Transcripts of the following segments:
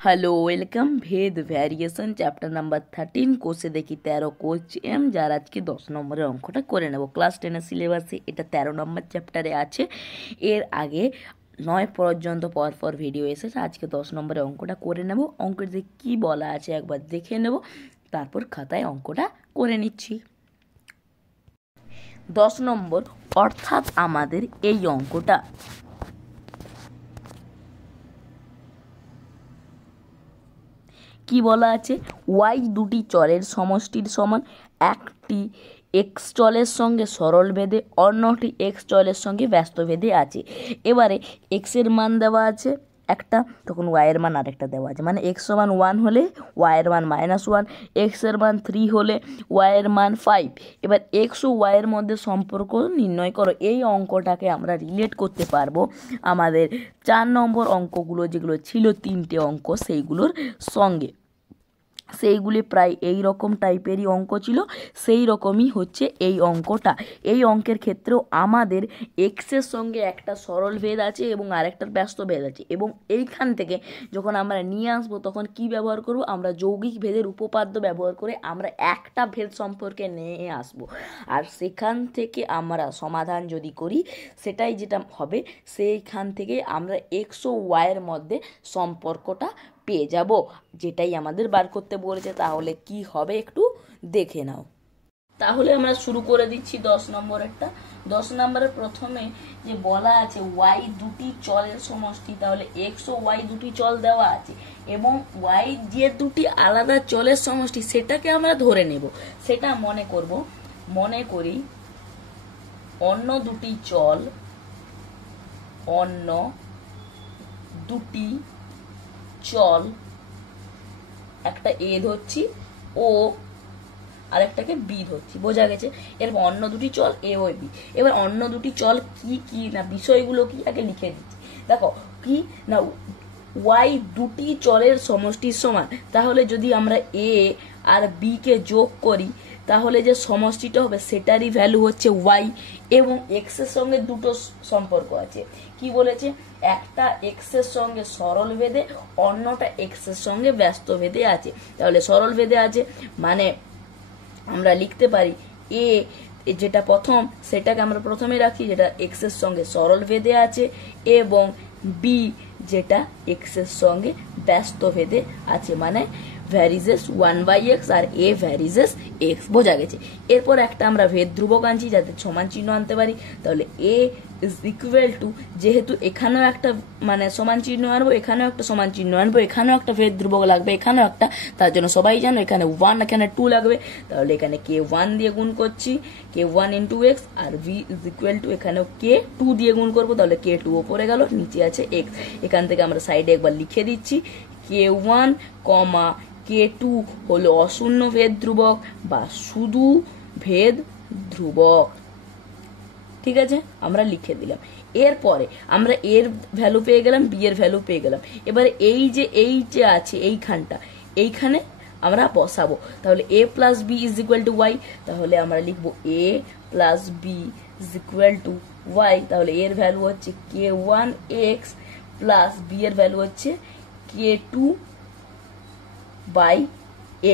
Hello welcome भेद variation chapter number 13 কোষে দেখি 13 কোষ এম যার আজকে 10 নম্বরের অঙ্কটা করে নেব। ক্লাস 10 এর সিলেবাসে এটা 13 নম্বর চ্যাপ্টারে আছে। এর আগে 9 পর্যন্ত পরপর ভিডিও এসেছে। আজকে 10 নম্বরের অঙ্কটা করে নেব। অঙ্কতে কি বলা আছে একবার দেখে নেব, তারপর খাতায় অঙ্কটা করে নিচ্ছি। 10 নম্বর অর্থাৎ আমাদের এই অঙ্কটা কি বলা আছে, ওয়াই দুটি চলের সমষ্টির সমান, একটি এক্স চলের সঙ্গে সরল ভেদে অন্যটি এক্স চলের সঙ্গে ব্যস্ত ভেদে আছে। এবারে এক্সের মান দেওয়া আছে একটা, তখন ওয়াইয়ের মান আরেকটা দেওয়া আছে, মানে এক্স সমান 1 হলে ওয়াইয়ের মান -1, এক্সের মান 3 হলে ওয়াইয়ের মান 5। এবার এক্স ও ওয়াইয়ের মধ্যে সম্পর্ক নির্ণয় করো। এই অঙ্কটাকে আমরা রিলেট করতে পারবো আমাদের 4 নম্বর অঙ্কগুলো যেগুলো ছিল 3টে অঙ্ক সেইগুলোর সঙ্গে। সেইগুলি প্রায় এই রকম টাইপেরই অঙ্ক ছিল, সেই রকমই হচ্ছে এই অঙ্কটা। এই অঙ্কের ক্ষেত্রেও আমাদের এক্সের সঙ্গে একটা সরল ভেদ আছে এবং আরেকটার ব্যস্ত ভেদ আছে, এবং এইখান থেকে যখন আমরা নিয়ে আসবো তখন কি ব্যবহার করব, আমরা যৌগিক ভেদের উপপাদ্য ব্যবহার করে আমরা একটা ভেদ সম্পর্কে নিয়ে আসবো, আর সেখান থেকে আমরা সমাধান যদি করি সেটাই যেটা হবে, সেইখান থেকে আমরা এক্স ও ওয়াইয়ের মধ্যে সম্পর্কটা পেয়ে যাব, যেটাই আমাদের বার করতে বলেছে। তাহলে কি হবে একটু দেখে নাও। তাহলে আমরা শুরু করে দিচ্ছি 10 নম্বরেরটা। 10 নম্বরের প্রথমে যে বলা আছে ওয়াই দুটি চলের সমষ্টি, তাহলে এক্স ও ওয়াই দুটি চল দেওয়া আছে এবং ওয়াই যে দুটি আলাদা চলের সমষ্টি সেটাকে আমরা ধরে নেব। সেটা মনে করি অন্য দুটি চল, একটা এ ধরছি ও আরেকটাকে বি ধরছি, বোঝা গেছে। এরপর অন্য দুটি চল এ ও বি। এবার অন্য দুটি চল কি কি না বিষয়গুলো কি আগে লিখে দিচ্ছি। দেখো কি না, ওয়াই দুটি চলের সমষ্টির সমান, তাহলে যদি আমরা এ আর বি কে যোগ করি তাহলে যে সমষ্টিটা হবে সেটারই ভ্যালু হচ্ছে ওয়াই, এবং এক্স এর সঙ্গে দুটো সম্পর্ক আছে। কি বলেছে, একটা এক্স এর সঙ্গে সরল ভেদে অন্যটা এক্স এর সঙ্গে ব্যস্ত ভেদে আছে। তাহলে সরল ভেদে আছে মানে আমরা লিখতে পারি এ যেটা প্রথম সেটাকে আমরা প্রথমে রাখি, যেটা এক্স এর সঙ্গে সরল ভেদে আছে, এবং বি যেটা এক্স এর সঙ্গে ব্যস্ত ভেদে আছে, মানে ভ্যারিজেস 1/x আর এ ভ্যারিজেস এক্স, বোঝা গেছে। এরপর একটা আমরা ভেদ ধ্রুবক আনছি যাতে সমান চিহ্ন আনতে পারি। তাহলে এ ইজ ইকুয়াল টু, যেহেতু এখানেও একটা মানে সমান চিহ্ন আনবো, এখানেও একটা সমান চিহ্ন আনবো, এখানেও একটা ভেদ ধ্রুবক লাগবে, এখানেও একটা, তার জন্য সবাই জানো এখানে 1 এখানে 2 লাগবে। তাহলে এখানে k1 দিয়ে গুণ করছি, k1 ইন্টু এক্স, আর v ইজ ইকুয়াল টু এখানেও k2 দিয়ে গুণ করবো, তাহলে k2 ওপরে গেল, নিচে আছে এক্স। এখান থেকে আমরা সাইডে একবার লিখে দিচ্ছি k1, k2 হলো অশূন্য ভেদ ধ্রুবক বা শুধু ভেদ ধ্রুবক। ঠিক আছে, আমরা লিখে দিলাম। এরপরে আমরা এর ভ্যালু পেয়ে গেলাম, বি এর ভ্যালু পেয়ে গেলাম। এবারে এই যে আছে এইখানটা, এইখানে আমরা বসাবো। তাহলে a plus b is equal to y, তাহলে আমরা লিখবো a plus b is equal to y. তাহলে এর ভ্যালু হচ্ছে k1 x প্লাস বি এর ভ্যালু হচ্ছে k2 by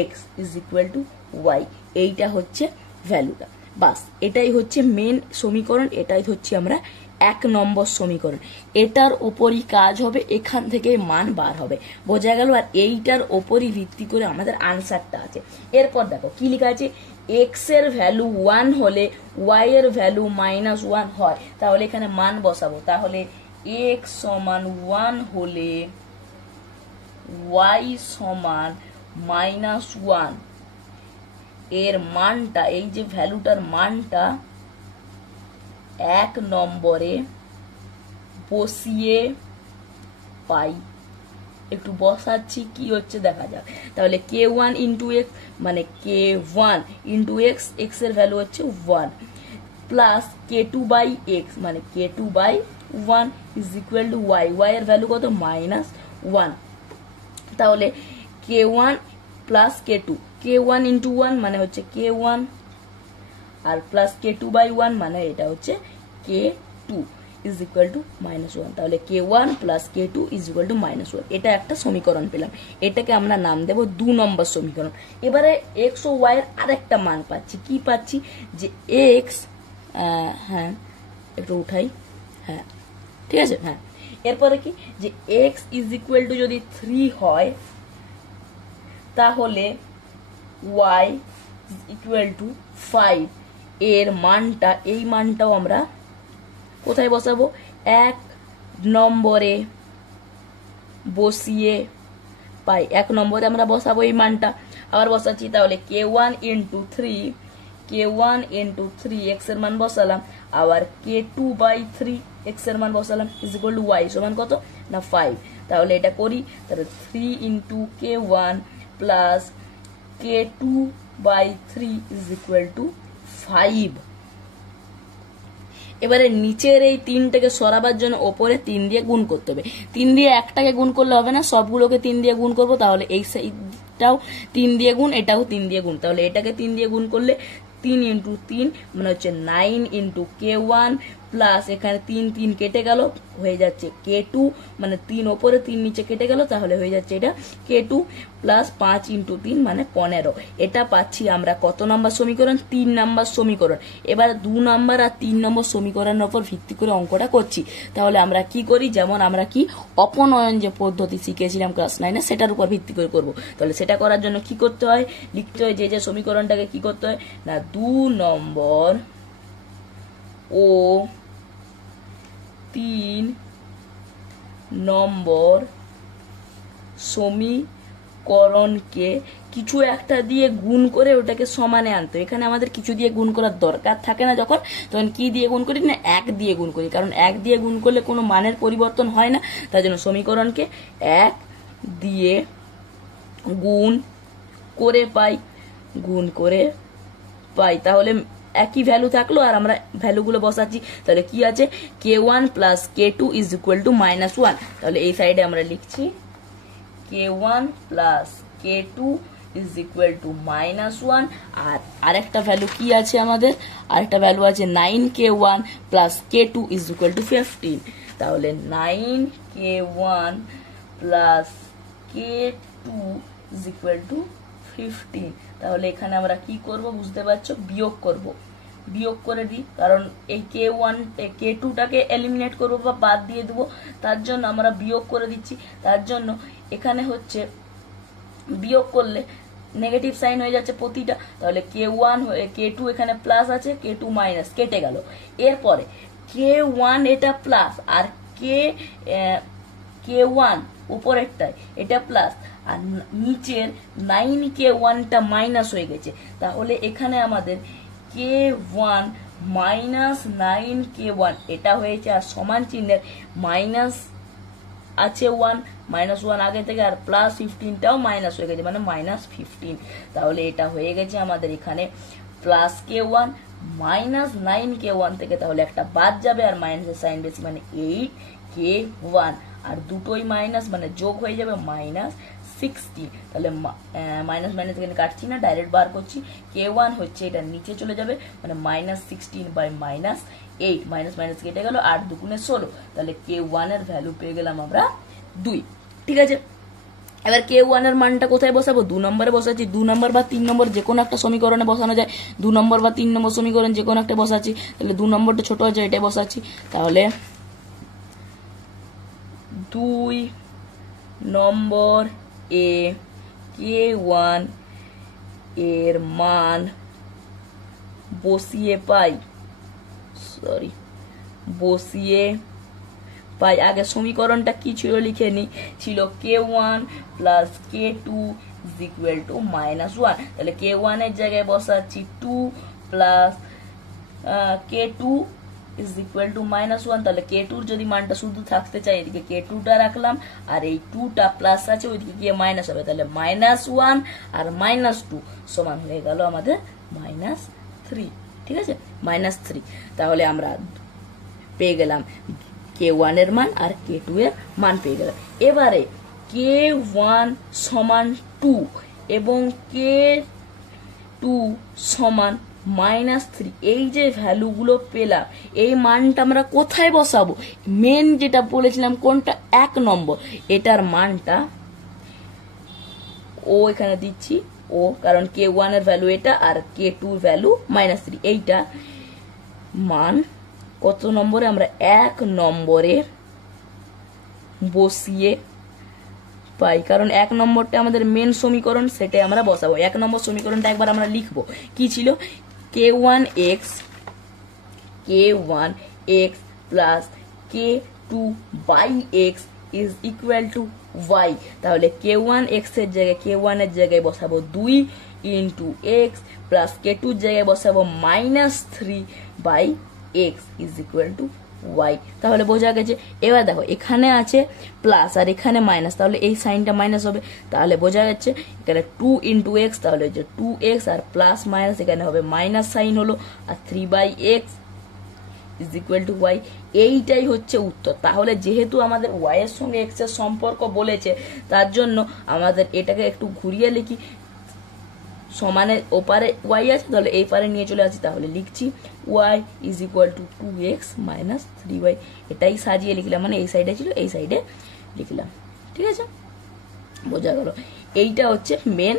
x is equal to y. এইটা হচ্ছে ভ্যালুটা, বাস এটাই হচ্ছে মেন সমীকরণ, এটাই হচ্ছে আমরা 1 নম্বর সমীকরণ। এটার ওপরই কাজ হবে, এখান থেকে মান বার হবে, বোঝা গেল। আর এইটার ওপরই ভিত্তি করে আমাদের আনসারটা আছে। এরপর দেখো কি লেখা আছে, এক্স এর ভ্যালু 1 হলে ওয়াই এর ভ্যালু -1 হয়, তাহলে এখানে মান বসাবো। তাহলে এক্স সমান 1 হলে ওয়াই সমান -1, এর মানটা, এই যে ভ্যালুটার মানটা 1 নম্বরে বসিয়ে পাই। একটু বসাচ্ছি কি হচ্ছে দেখা যাক। তাহলে k1 ইন্টু এক্স মানে k1 ইন্টু এক্স, এক্স এর ভ্যালু হচ্ছে 1, প্লাস k2 বাই এক্স মানে k2 by 1 is equal to y, y এর ভ্যালু কত -1। তাহলে k1 plus k2, k1 into 1 মানে হচ্ছে k1, R plus k2 by 1 মানে এটা হচ্ছে k2। ইজ ইকুয়াল টু -1, তাহলে k1 plus k2 is equal two -1। এটা একটা সমীকরণ পেলাম, এটাকে আমরা নাম দেব 2 নম্বর সমীকরণ। এবারে x ও y এর আরেকটা মান পাচ্ছি, কি পাচ্ছি যে x, হ্যাঁ একটু উঠাই, হ্যাঁ ঠিক আছে, হ্যাঁ এরপরে কি যে x ইজ ইকুয়াল টু যদি 3 হয় তাহলে y ইজ ইকুয়াল টু 5। এর মানটা, এই মানটাও আমরা কোথায় বসাবো, 1 নম্বরে বসিয়ে পাই, 1 নম্বরে আমরা বসাবো এই মানটা। আবার বসাচ্ছি, তাহলে k1 into 3, k1 into 3 x এর মান বসালাম, আবার k2 বাই 3 x এর মান বসালাম, ইজ ইকুয়াল টু y সমান কত না 5। তাহলে এটা করি, তাহলে 3 into k1 plus k2 by 3 is equal to 5। এবারে নিচের এই 3টাকে সরাবার জন্য ওপরে 3 দিয়ে গুণ করতে হবে। 3 দিয়ে একটাকে গুণ করলে হবে না, সবগুলোকে 3 দিয়ে গুণ করব। তাহলে এই সাইডটাও 3 দিয়ে গুণ, এটাও 3 দিয়ে গুণ, তাহলে এটাকে 3 দিয়ে গুণ করলে 3 ইন্টু 3 মানে হচ্ছে 9 ইন্টু k1 প্লাস এখানে 3 3 কেটে গেল, হয়ে যাচ্ছে k2 মানে 3 ওপরে 3 নিচে কেটে গেল, তাহলে হয়ে যাচ্ছে এটা k2 প্লাস 5 ইন্টু 3 মানে 15। এটা পাচ্ছি আমরা কত নম্বর সমীকরণ, 3 নম্বর সমীকরণ। এবার 2 নম্বর আর 3 নম্বর সমীকরণের উপর ভিত্তি করে অঙ্কটা করছি। তাহলে আমরা কি করি, যেমন আমরা কি অপনয়ন যে পদ্ধতি শিখেছিলাম ক্লাস 9-এ সেটার উপর ভিত্তি করে করব। তাহলে সেটা করার জন্য কি করতে হয়, লিখতে হয় যে সমীকরণটাকে কি করতে হয় না 2 নম্বর ও 3 নম্বর সমীকরণকে কিছু একটা দিয়ে গুণ করে ওটাকে সমানে আনতে। এখানে আমাদের কিছু দিয়ে গুণ করার দরকার থাকে না, যখন তখন কি দিয়ে গুণ করি না 1 দিয়ে গুণ করি, কারণ 1 দিয়ে গুণ করলে কোনো মানের পরিবর্তন হয় না। তার জন্য সমীকরণকে 1 দিয়ে গুণ করে পাই, তাহলে একই ভ্যালু থাকলো আর আমরা ভ্যালুগুলো বসাচ্ছি। তাহলে কি আছে, k1 plus k2 is equal two -1। তাহলে এই সাইডে আমরা লিখছি k1 plus k2 is equal two -1। আর আরেকটা ভ্যালু কি আছে আমাদের, আরেকটা ভ্যালু আছে 9k1 plus k2 is equal two 15। তাহলে 9k1 plus k2 is equal two 15। তাহলে এখানে আমরা কি করব বুঝতে পারছো, বিয়োগ করে দিই, কারণ এই k1 k2টাকে এলিমিনেট করবো বা বাদ দিয়ে দেবো, তার জন্য আমরা বিয়োগ করে দিচ্ছি। তার জন্য এখানে হচ্ছে বিয়োগ করলে নেগেটিভ সাইন হয়ে যাচ্ছে প্রতিটা, তাহলে k1 k2 এখানে প্লাস আছে, k2 মাইনাস কেটে গেল। এরপরে k1 এটা প্লাস আর k1 উপরেরটায় এটা প্লাস আর নিচের 9k1টা মাইনাস হয়ে গেছে। তাহলে এখানে আমাদের k1 মাইনাস 9k1 এটা হয়েছে, আর সমান চিহ্নের মাইনাস আছে 1, -1 আগে থেকে, আর প্লাস 15টাও মাইনাস হয়ে গেছে মানে -15। তাহলে এটা হয়ে গেছে আমাদের এখানে প্লাস k1 মাইনাস 9k1 থেকে, তাহলে একটা বাদ যাবে আর মাইনাসের সাইন বেশি মানে 8k1, আর দুটোই মাইনাস মানে যোগ হয়ে যাবে -60। তাহলে মাইনাস মাইনাস এখানে কাটছি না, ডাইরেক্ট বার করছি। k1 হচ্ছে এটা নিচে চলে যাবে মানে -16 বাই -8, মাইনাস মাইনাস কেটে গেল, 8 দুগুণে 16। তাহলে k1 এর ভ্যালু পেয়ে গেলাম আমরা 2। ঠিক আছে, এবার k1 এর মানটা কোথায় বসাবো, 2 নম্বরে বসাচ্ছি। 2 নম্বর বা 3 নম্বর যে কোনো একটা সমীকরণে বসানো যায়, 2 নম্বর বা 3 নম্বর সমীকরণ যে কোনো একটা বসাচ্ছি। তাহলে 2 নম্বরটা ছোট আছে, এটাই বসাচ্ছি। তাহলে 2 নম্বর এ k1 এর মান বসিয়ে পাই, আগে সমীকরণটা কি ছিল লিখে নি, ছিল k1 plus k2 is equal two -1। তাহলে k1 এর জায়গায় বসাচ্ছি 2 plus k2 is equal two -1। তাহলে k2-র যদি মানটা শুধু থাকতে চাই, এদিকে k2টা রাখলাম, আর এই 2টা প্লাস আছে ওইদিকে গিয়ে মাইনাস হবে, তাহলে -1 আর -2 সমান হয়ে গেল আমাদের -3। ঠিক আছে, -3। তাহলে আমরা পেয়ে গেলাম k1 এর মান আর k2 এর মান পেয়ে গেলাম। এবারে k1 সমান 2 এবং k2 সমান -3 এই যে ভ্যালুগুলো পেলাম এই মানটা আমরা কোথায় বসাবো? মেন যেটা বলেছিলাম কোনটা 1 নম্বর, এটার মানটা ও এখানে দিচ্ছি ও, কারণ k1 এর ভ্যালু এটা আর k2 এর ভ্যালু -3, এইটা মান কত নম্বরে? আমরা 1 নম্বরে বসিয়ে পাই, কারণ 1 নম্বরটা আমাদের মেন সমীকরণ, সেটাই আমরা বসাবো। 1 নম্বর সমীকরণটা একবার আমরা লিখবো, কি ছিল? k1x plus k2/x is equal two y। তাহলে k1x এর জায়গায় k1 এর জায়গায় বসাবো 2 ইন্টু x প্লাস k2 এর জায়গায় বসাবো -3/x is equal two y। তাহলে বোঝা গেছে। এবার দেখো এখানে আছে প্লাস আর এখানে মাইনাস, তাহলে এই সাইনটা মাইনাস হবে, তাহলে বোঝা যাচ্ছে এখানে 2 ইন্টু এক্স, তাহলে যে 2x আর প্লাস মাইনাস এখানে হবে মাইনাস সাইন হলো, আর 3/x is equal two y। এইটাই হচ্ছে উত্তর। তাহলে যেহেতু আমাদের y এর সঙ্গে x এর সম্পর্ক বলেছে, তার জন্য আমাদের এটাকে একটু ঘুরিয়ে লিখি, সমানের ওপারে y আছে, তাহলে এই পারে নিয়ে চলে আসি, তাহলে লিখছি y is equal two 2x minus 3y। এটাই সাজিয়ে লিখলাম, মানে এই সাইডে ছিল এই সাইডে লিখলাম, ঠিক আছে, বোঝা গেল। এইটা হচ্ছে মেন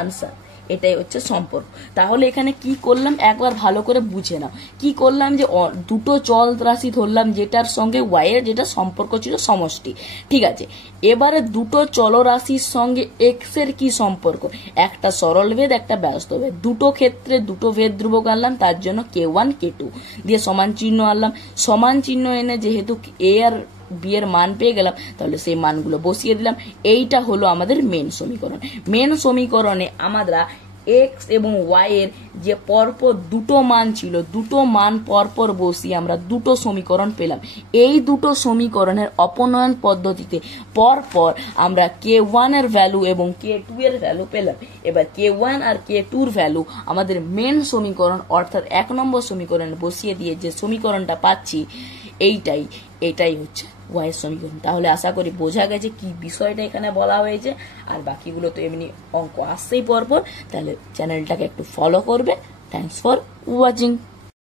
আনসার, এটাই হচ্ছে সম্পর্ক। তাহলে এখানে কি করলাম একবার ভালো করে বুঝে নাও। কি করলাম যে দুটো চল রাশি ধরলাম যেটার সঙ্গে y এর যেটা সম্পর্ক ছিল সমষ্টি, ঠিক আছে। এবারে দুটো চলরাশির সঙ্গে x এর কি সম্পর্ক? একটা সরল ভেদ একটা ব্যস্ত ভেদ, দুটো ক্ষেত্রে দুটো ভেদ ধ্রুবক আনলাম, তার জন্য k1 k2 দিয়ে সমান চিহ্ন আনলাম। সমান চিহ্ন এনে যেহেতু a আর b এর মান পেয়ে গেলাম, তাহলে সেই মানগুলো বসিয়ে দিলাম। এইটা হলো আমাদের মেন সমীকরণ। মেন সমীকরণে আমরা x এবং y এর যে পরপর দুটো মান ছিল, দুটো মান পরপর বসিয়ে আমরা দুটো সমীকরণ পেলাম। এই দুটো সমীকরণের অপনয়ন পদ্ধতিতে পরপর আমরা k1 এর ভ্যালু এবং k2 এর ভ্যালু পেলাম। এবার k1 আর k2 এর ভ্যালু আমাদের মেন সমীকরণ অর্থাৎ 1 নম্বর সমীকরণে বসিয়ে দিয়ে যে সমীকরণটা পাচ্ছি, এইটাই হচ্ছে y এর সমীকরণ। তাহলে আশা করি বোঝা গেছে কি বিষয়টা এখানে বলা হয়েছে, আর বাকিগুলো তো এমনি অঙ্ক আসছেই পরপর। তাহলে চ্যানেলটাকে একটু ফলো করবে। Thanks for watching.